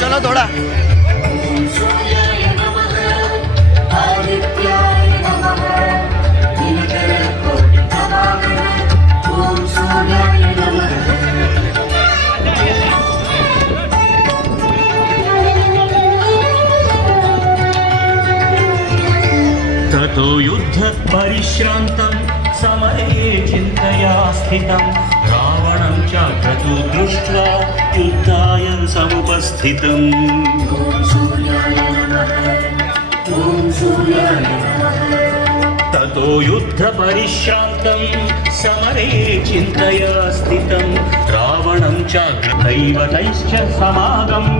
चलो थोड़ा। ततो युद्ध परिश्रान्तं समरे चिन्तया स्थितं रावणं चाक्रतु दृष्ट्वा युद्धाय समुपस्थितम्। ततो युद्ध परिश्रान्तं समरे चिन्तया स्थितं रावणं चाक्रतैवतैश्च समागम्।